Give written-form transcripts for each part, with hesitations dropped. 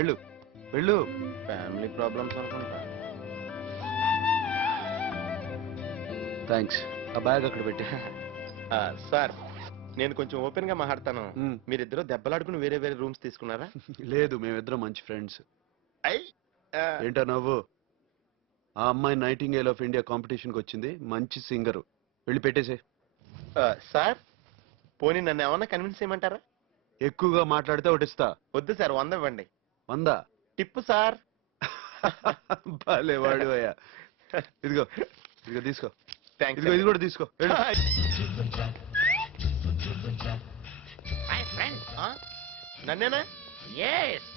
వెళ్ళు వెళ్ళు. Family problems అనుకుంటా. థ్యాంక్స్. ఆ బ్యాగ్ అక్కడ పెట్టి. సార్ నేను కొంచెం ఓపెన్ గా మాట్లాడతాను. మీరిద్దరు దెబ్బలాడుకుని వేరే వేరే రూమ్స్ తీసుకున్నారా? లేదు, మేమిద్దరం మంచి ఫ్రెండ్స్. అయ్యి ఏంటో నవ్వు? ఆ అమ్మాయి నైటింగేల్ ఆఫ్ ఇండియా కాంపిటీషన్కి వచ్చింది, మంచి సింగరు. వెళ్ళి పెట్టేసే. సార్ పోనీ నన్ను ఏమన్నా కన్విన్స్ చేయమంటారా? ఎక్కువగా మాట్లాడితే ఒకటిస్తా. వద్దు సార్, 100 ఇవ్వండి. 100 టిప్పు సార్. భలే వాడు అయ్యా. ఇదిగో ఇదిగో తీసుకో. థ్యాంక్స్. ఇదిగో ఇది కూడా తీసుకో. వెళ్ళు. నన్నేనా? ఎస్,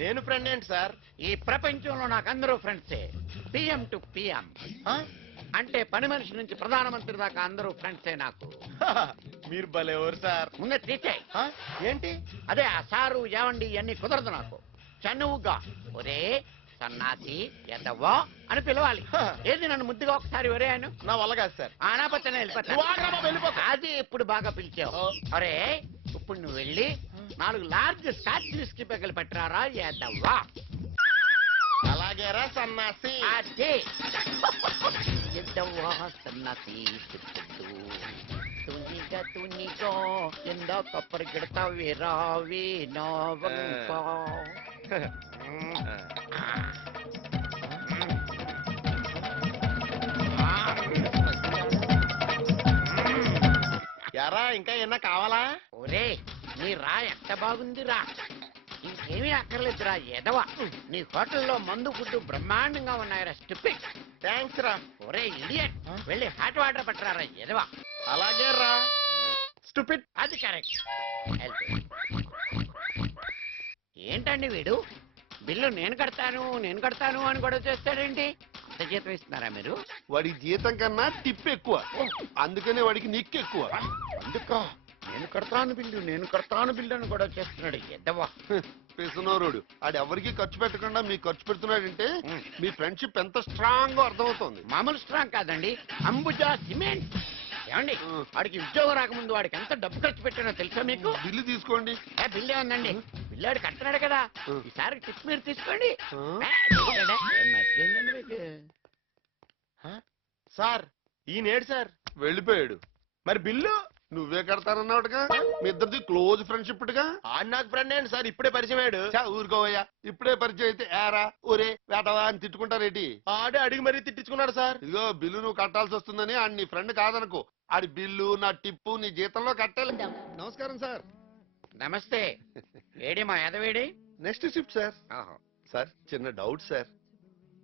నేను ఫ్రెండ్ ఏంటి సార్? ఈ ప్రపంచంలో నాకు అందరూ ఫ్రెండ్సే. పిఎం టు పిఎం అంటే పని మనిషి నుంచి ప్రధానమంత్రి దాకా అందరూ ఫ్రెండ్సే నాకు. మీరు భలే ఎవరు సార్? ముందే తీసేయ్. ఏంటి? అదే ఆ సారు ఏమండి ఇవన్నీ కుదరదు నాకు. చనువుగా ఒరే సన్నాసి ఎదవ్వా అని పిలవాలి. ఏది నన్ను ముద్దుగా ఒకసారి ఒరే అను. నా వల్ల కాదు సార్. ఆనాపచ్చనే వెళ్ళిపోతా. అది ఇప్పుడు బాగా పిలిచావు. అరే ఇప్పుడు నువ్వు వెళ్ళి 4 లార్జ్ స్కాచ్ విస్కీ పెగ్గలు పట్టిరారా ఎదవ్వా. అలాగేరా సన్నాసి. అదే ఎదవ్వా సన్నాసి. తునిగా ఎందా కప్పర్ గిడతావి రావి నోవంకా. ఎరా ఇంకా ఏమన్నా కావాలా? ఒరే నీ రా ఎంత బాగుందిరా. ఇంకేమీ అక్కర్లేదురా ఎదవా. నీ హోటల్లో మందు ఫుడ్ బ్రహ్మాండంగా ఉన్నాయిరా. స్టూపిడ్. థ్యాంక్స్ రా. ఒరే ఇడియట్, వెళ్ళి హాట్ వాటర్ పట్టరారా ఎదవా. అలాగే రా. స్టూపిడ్. అది కరెక్ట్. ఏంటండి వీడు బిల్లు నేను కడతాను అని కూడా చేస్తాడేంటి? అంత జీతం ఇస్తున్నారా మీరు? వాడి జీతం కన్నా టిప్ ఎక్కువ, అందుకనే వాడికి నిక్కు ఎక్కువ. అందుక నేను కడతాను బిల్లు అని కూడా చేస్తున్నాడు ఎద్దవా. పిసనోరుడు ఆడు ఎవరికి ఖర్చు పెట్టకుండా మీకు ఖర్చు పెడుతున్నాడంటే మీ ఫ్రెండ్షిప్ ఎంత స్ట్రాంగ్ గా అర్థమవుతుంది. మామూలు స్ట్రాంగ్ కాదండి, అంబుజా సిమెంట్. ఏమండి వాడికి ఉద్యోగం రాకముందు వాడికి ఎంత డబ్బు ఖర్చు పెట్టానో తెలుసా మీకు? బిల్లు తీసుకోండి. బిల్లే ఉందండి. బిల్లాడు కడుతున్నాడు కదా, ఈసారి టిప్ మీరు తీసుకోండి. నచ్చిందండి మీకు? సార్ ఈయనేడు సార్? వెళ్ళిపోయాడు. మరి బిల్లు నువ్వే కడతానన్నావుగా. మీ ఇద్దరిది క్లోజ్ ఫ్రెండ్షిప్ గా. ఆడు నాకు ఫ్రెండ్ ఏంటి సార్? ఇప్పుడే పరిచయం అయ్యాడు. ఊరుకోవయ్యా, ఇప్పుడే పరిచయం అయితే ఏరా ఒరే వేటవా అని తిట్టుకుంటారేటి? ఆడే అడిగి మరీ తిట్టించుకున్నాడు సార్. ఇదిగో బిల్లు నువ్వు కట్టాల్సి వస్తుందని ఆడి నీ ఫ్రెండ్ కాదనుకో. ఆడి బిల్లు నా టిప్పు నీ జీతంలో కట్టాలి. నమస్కారం సార్. నమస్తే. ఏడి మా ఎదవేడి? Next shift sir. సార్ చిన్న డౌట్ సార్.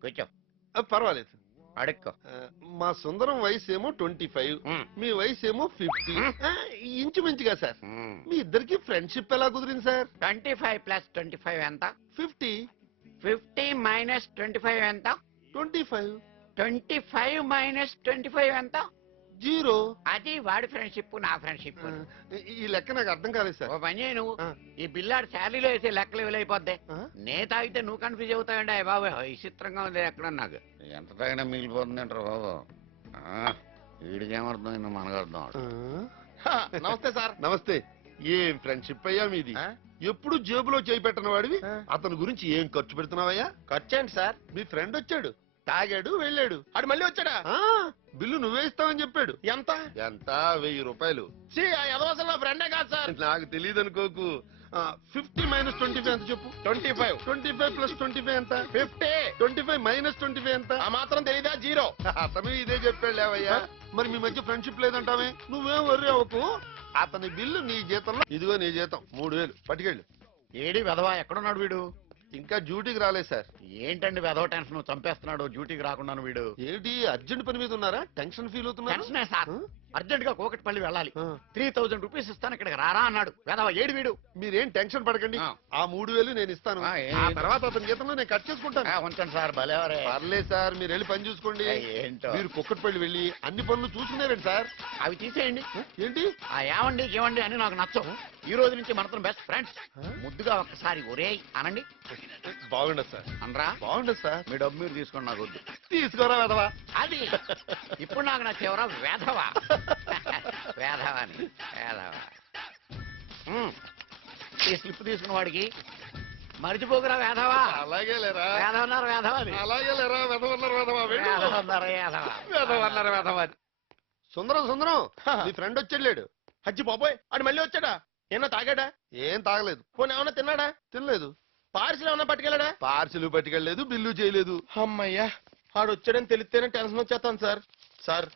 కూర్చో. పర్వాలేదు అడుక్కో. మా సుందరం వయసు ఏమో 25, మీ వయసు ఏమో 50. ఇంచుమించుగా సార్. మీ ఇద్దరికి ఫ్రెండ్షిప్ ఎలా కుదిరింది సార్? 25 + 25 ఎంత? 50. 50 - 25 ఎంత? 25. 25 - 25 ఎంత? 0. అది వాడి ఫ్రెండ్షిప్, నా ఫ్రెండ్షిప్. ఈ లెక్క నాకు అర్థం కాలేదు సార్. ఓ పని చేయి నువ్వు, ఈ బిల్లాడు శాలీలో వేసే లెక్కలు ఇవ్వలేకపోద్ది. నే తాగితే నువ్వు కన్ఫ్యూజ్ అవుతాయండి. బాబు విచిత్రంగా ఉంది ఎక్కడ. నాకు ఎంత తాగినా మిగిలిపోతుంది అంటారు బాబు. వీడికి ఏమర్థమైందో మనకు అర్థం. నమస్తే సార్. నమస్తే. ఏం ఫ్రెండ్షిప్ అయ్యా మీది? ఎప్పుడు జేబులో చేయి పెట్టిన వాడివి అతని గురించి ఏం ఖర్చు పెడుతున్నావయ్యా? ఖర్చు ఏంటి సార్? మీ ఫ్రెండ్ వచ్చాడు, తాగాడు, వెళ్ళాడు. ఆడు మళ్ళీ వచ్చాడా? బిల్లు నువ్వే ఇస్తావని చెప్పాడు. ఎంత? ఎంత? 1000 రూపాయలు. అసలు నా ఫ్రెండే కాదు సార్. నాకు తెలియదు అనుకోకు. 50 - 25 ఎంత చెప్పు? 25. 25 + 25 ఎంత? 50. 25 - 25 ఎంత? ఆ మాత్రం తెలీదా? 0. అతను ఇదే చెప్పాడు లేవయ్యా. మరి మీ మధ్య ఫ్రెండ్షిప్ లేదంటావే? నువ్వేం వర్రీ అవ్వకు. అతని బిల్లు నీ జీతంలో. ఇదిగో నీ జీతం 3000 పట్టుకెళ్ళు. ఏడి వెధవా, ఎక్కడున్నాడు వీడు? ఇంకా డ్యూటీకి రాలేదు సార్. ఏంటండి వెధవ టెన్షన్ చంపేస్తున్నాడు డ్యూటీకి రాకుండా వీడు? ఏంటి అర్జెంట్ పని మీద ఉన్నారా? టెన్షన్ ఫీల్ అవుతున్నారు? టెన్షనే సార్. అర్జెంట్ గా కోకట్పల్లి వెళ్ళాలి. 3000 రూపీస్ ఇస్తాను, ఇక్కడికి రారా అన్నాడు. వెధవ ఏడు వీడు. మీరేం టెన్షన్ పడకండి. ఆ 3000 నేను ఇస్తాను. ఆ తర్వాత అతని జీతంలో నేను కట్ చేసుకుంటాను. ఉంచండి సార్. భలేవరే. పర్లేదు సార్, మీరు వెళ్ళి పని చూసుకోండి. ఏంటో మీరు కుక్కట్పల్లి వెళ్ళి అన్ని పనులు చూసుకున్నారండి సార్. అవి తీసేయండి. ఏంటి? ఏమండి అని నాకు నచ్చవు. ఈ రోజు నుంచి మనతో బెస్ట్ ఫ్రెండ్స్. ముద్దుగా ఒక్కసారి ఒరే అనండి. బాగుండదు సార్. అనరా? బాగుండదు సార్. మీ డబ్బు మీరు తీసుకుని నాకు వద్దు. తీసుకోరా వెధవా. అది ఇప్పుడు నాకు నచ్చేవరా వేధవా. వేధవాని వేధవా. ఈ స్లిప్ తీసుకున్న వాడికి మర్చిపోకురా వేధవా. అలాగే లేరా వేధవన్నారు వేధవా అని. అలాగే లేరా వెదవన్నారు వెదవా వెళ్ళు. వేధవన్నారు వేధవా. వేధవన్నారు వేధవా అని. సుందరం సుందరం నీ ఫ్రెండ్ వచ్చాడు. అజ్జి బాబోయ్ ఆడు మళ్ళీ వచ్చాడా? ఏమన్నా తాగాడా? ఏం తాగలేదు, పోనీ ఏమన్నా తిన్నాడా? తినలేదు, పార్సిల్ ఏమన్నా పట్టుకెళ్ళాడా? పార్సిల్ పట్టుకెళ్ళలేదు, బిల్లు చేయలేదు. అమ్మయ్యా ఆడు వచ్చాడని తెలిస్తేనే టెన్షన్ వచ్చేస్తాను సార్. సార్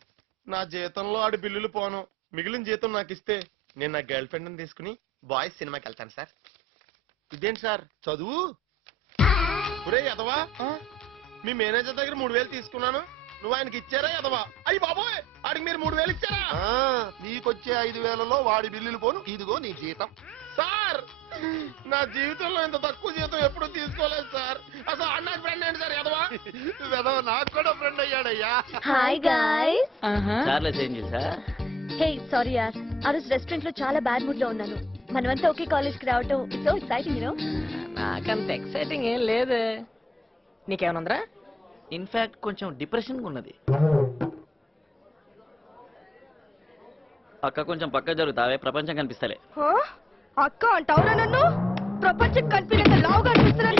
నా జీతంలో ఆడు బిల్లులు పోను, మిగిలిన జీతం నాకు ఇస్తే నేను నా గర్ల్ ఫ్రెండ్ తీసుకుని బాయ్స్ సినిమాకి వెళ్తాను సార్. ఇదేంటి సార్? చదువు. ఒరే ఎదవా, మీ మేనేజర్ దగ్గర 3000 తీసుకున్నాను, నువ్వు ఆయనకి ఇచ్చారా ఎదవా? అయ్యి బాబోయ్ ఆడికి మీరు 3000 ఇచ్చారా? నీకొచ్చే 5,000లో వాడి బిల్లులు పోను, ఇదిగో నీ జీతం. సార్ నా జీవితంలో ఇంత తక్కువ జీతం ఎప్పుడు తీసుకోలేదు సార్. అసలు ఆడు నాకు ఫ్రెండ్ ఏంటి సార్ ఎదవా? వెదవ నాకు కూడా ఫ్రెండ్ అయ్యాడయ్యా. Hi guys. చార్లెస్ ఏం చేసా? హే సారీ యార్, ఆ రోజు రెస్టారెంట్ లో చాలా బ్యాడ్ మూడ్ లో ఉన్నాను. మనమంతా ఒకే కాలేజ్ కి రావటం సో ఎక్సైటింగ్ యూనో. నాకంత ఎక్సైటింగ్ ఏం లేదు. నీకేమనుందిరా? ఇన్ఫాక్ట్ కొంచెం డిప్రెషన్ ఉన్నది. అక్క కొంచెం పక్క జరుగుతావే, ప్రపంచం కనిపిస్తలే. అక్క అంటావురా నన్ను? ప్రపంచం కనిపించేంత లావుగా అనిపిస్తున్నాను.